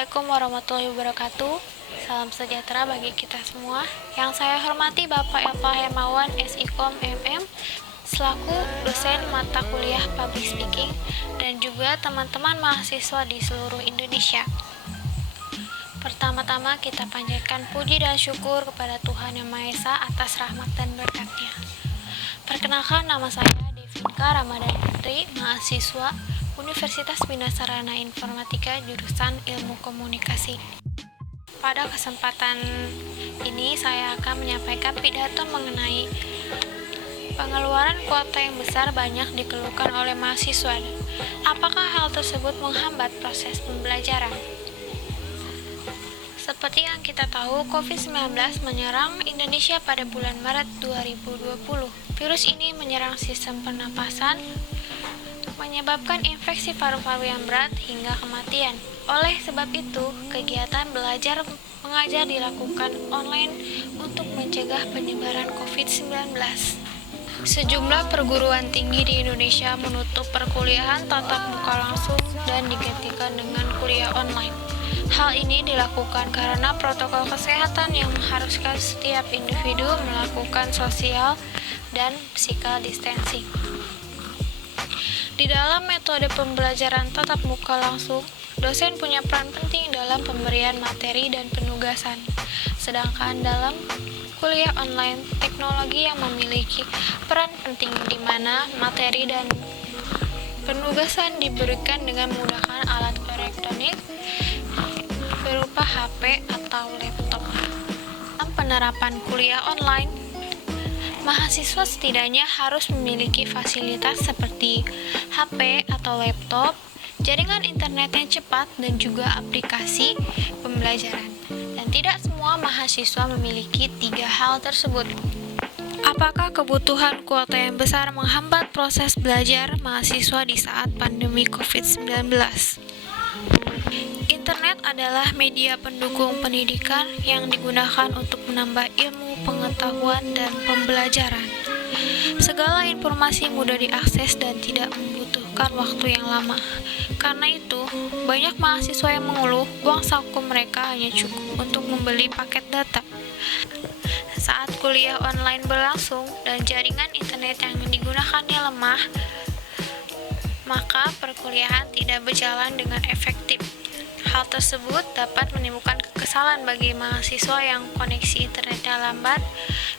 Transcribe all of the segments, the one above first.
Assalamualaikum warahmatullahi wabarakatuh. Salam sejahtera bagi kita semua. Yang saya hormati Bapak Eva Hermawan, SIKOM MM, selaku dosen mata kuliah Public Speaking, dan juga teman-teman mahasiswa di seluruh Indonesia. Pertama-tama kita panjatkan puji dan syukur kepada Tuhan Yang Maha Esa atas rahmat dan berkat-Nya. Perkenalkan, nama saya Devinka Ramadan Putri, mahasiswa Universitas Bina Sarana Informatika jurusan Ilmu Komunikasi. Pada kesempatan ini saya akan menyampaikan pidato mengenai pengeluaran kuota yang besar banyak dikeluhkan oleh mahasiswa. Apakah hal tersebut menghambat proses pembelajaran? Seperti yang kita tahu, COVID-19 menyerang Indonesia pada bulan Maret 2020. Virus ini menyerang sistem pernapasan, menyebabkan infeksi paru-paru yang berat hingga kematian. Oleh sebab itu, kegiatan belajar mengajar dilakukan online untuk mencegah penyebaran COVID-19. Sejumlah perguruan tinggi di Indonesia menutup perkuliahan tatap muka langsung dan digantikan dengan kuliah online. Hal ini dilakukan karena protokol kesehatan yang mengharuskan setiap individu melakukan social dan physical distancing. Di dalam metode pembelajaran tatap muka langsung, dosen punya peran penting dalam pemberian materi dan penugasan. Sedangkan dalam kuliah online, teknologi yang memiliki peran penting di mana materi dan penugasan diberikan dengan menggunakan alat elektronik berupa HP atau laptop. Dalam penerapan kuliah online, mahasiswa setidaknya harus memiliki fasilitas seperti HP atau laptop, jaringan internet yang cepat, dan juga aplikasi pembelajaran. Dan tidak semua mahasiswa memiliki 3 hal tersebut. Apakah kebutuhan kuota yang besar menghambat proses belajar mahasiswa di saat pandemi COVID-19? Internet adalah media pendukung pendidikan yang digunakan untuk menambah ilmu, pengetahuan, dan pembelajaran. Segala informasi mudah diakses dan tidak membutuhkan waktu yang lama. Karena itu, banyak mahasiswa yang mengeluh uang saku mereka hanya cukup untuk membeli paket data. Saat kuliah online berlangsung dan jaringan internet yang digunakannya lemah, maka perkuliahan tidak berjalan dengan efektif. Hal tersebut dapat menimbulkan kekesalan bagi mahasiswa yang koneksi internetnya lambat,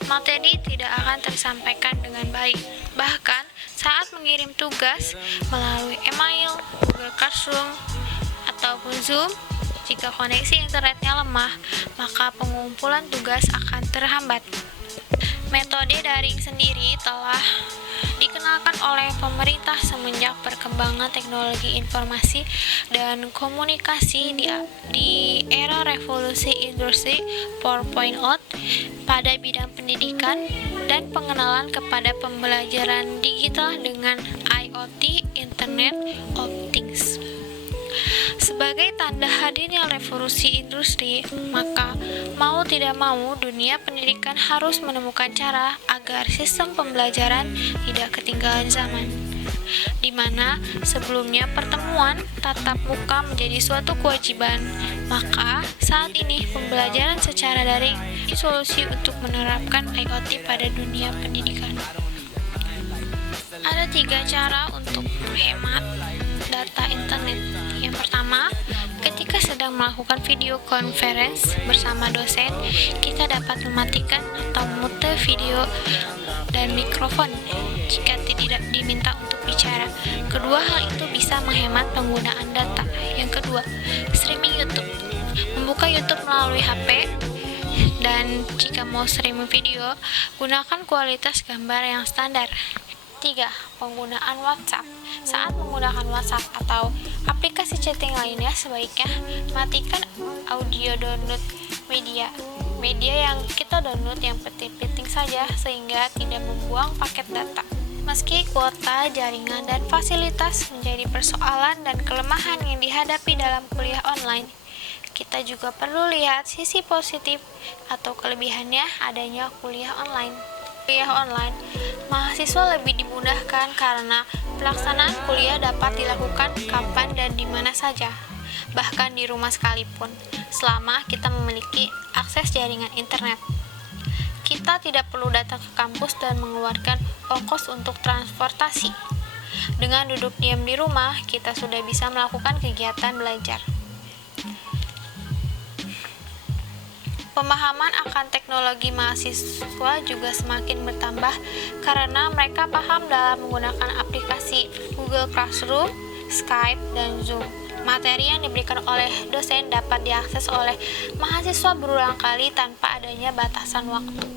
materi tidak akan tersampaikan dengan baik. Bahkan, saat mengirim tugas melalui email, Google Classroom, ataupun Zoom, jika koneksi internetnya lemah, maka pengumpulan tugas akan terhambat. Metode daring sendiri telah dikenalkan oleh pemerintah semenjak perkembangan teknologi informasi dan komunikasi di era revolusi industri 4.0 pada bidang pendidikan dan pengenalan kepada pembelajaran digital dengan IoT, Internet of Things. Sebagai tanda hadirnya revolusi industri, maka mau tidak mau dunia pendidikan harus menemukan cara agar sistem pembelajaran tidak ketinggalan zaman. Di mana sebelumnya pertemuan tatap muka menjadi suatu kewajiban, maka saat ini pembelajaran secara daring menjadi solusi untuk menerapkan IoT pada dunia pendidikan. Ada 3 cara untuk menghemat data internet. Yang pertama, ketika sedang melakukan video conference bersama dosen, kita dapat mematikan atau memute video dan mikrofon jika tidak diminta untuk bicara. Kedua hal itu bisa menghemat penggunaan data. Yang kedua, streaming YouTube. Membuka YouTube melalui HP, dan jika mau streaming video, gunakan kualitas gambar yang standar. 3. Penggunaan WhatsApp. Saat menggunakan WhatsApp atau aplikasi chatting lainnya, sebaiknya matikan audio download media yang kita download yang penting-penting saja sehingga tidak membuang paket data. Meski kuota, jaringan, dan fasilitas menjadi persoalan dan kelemahan yang dihadapi dalam kuliah online, kita juga perlu lihat sisi positif atau kelebihannya adanya kuliah online. Kuliah online, mahasiswa lebih dimudahkan karena pelaksanaan kuliah dapat dilakukan kapan dan di mana saja. bahkan di rumah sekalipun, selama kita memiliki akses jaringan internet. Kita tidak perlu datang ke kampus dan mengeluarkan ongkos untuk transportasi. Dengan duduk diam di rumah, kita sudah bisa melakukan kegiatan belajar. Pemahaman akan teknologi mahasiswa juga semakin bertambah karena mereka paham dalam menggunakan aplikasi Google Classroom, Skype, dan Zoom. Materi yang diberikan oleh dosen dapat diakses oleh mahasiswa berulang kali tanpa adanya batasan waktu.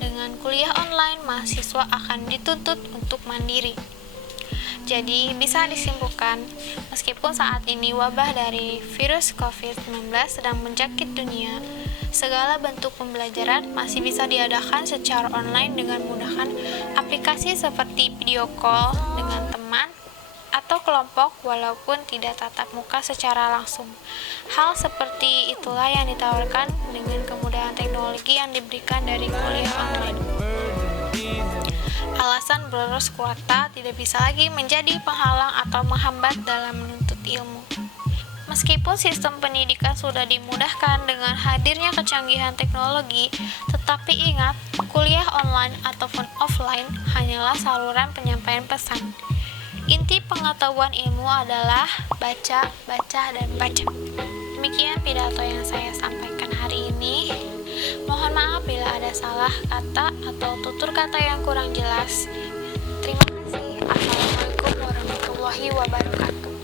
Dengan kuliah online, mahasiswa akan dituntut untuk mandiri. Jadi, bisa disimpulkan, meskipun saat ini wabah dari virus COVID-19 sedang menjangkit dunia, segala bentuk pembelajaran masih bisa diadakan secara online dengan menggunakan aplikasi seperti video call dengan teman atau kelompok walaupun tidak tatap muka secara langsung. Hal seperti itulah yang ditawarkan dengan kemudahan teknologi yang diberikan dari kuliah online. Alasan boros kuota tidak bisa lagi menjadi penghalang atau menghambat dalam menuntut ilmu. Meskipun sistem pendidikan sudah dimudahkan dengan hadirnya kecanggihan teknologi, tetapi ingat, kuliah online ataupun offline hanyalah saluran penyampaian pesan. Inti pengetahuan ilmu adalah baca, baca, dan baca. Demikian pidato yang saya sampaikan hari ini. Mohon maaf bila ada salah kata atau tutur kata yang kurang jelas. Terima kasih. Assalamualaikum warahmatullahi wabarakatuh.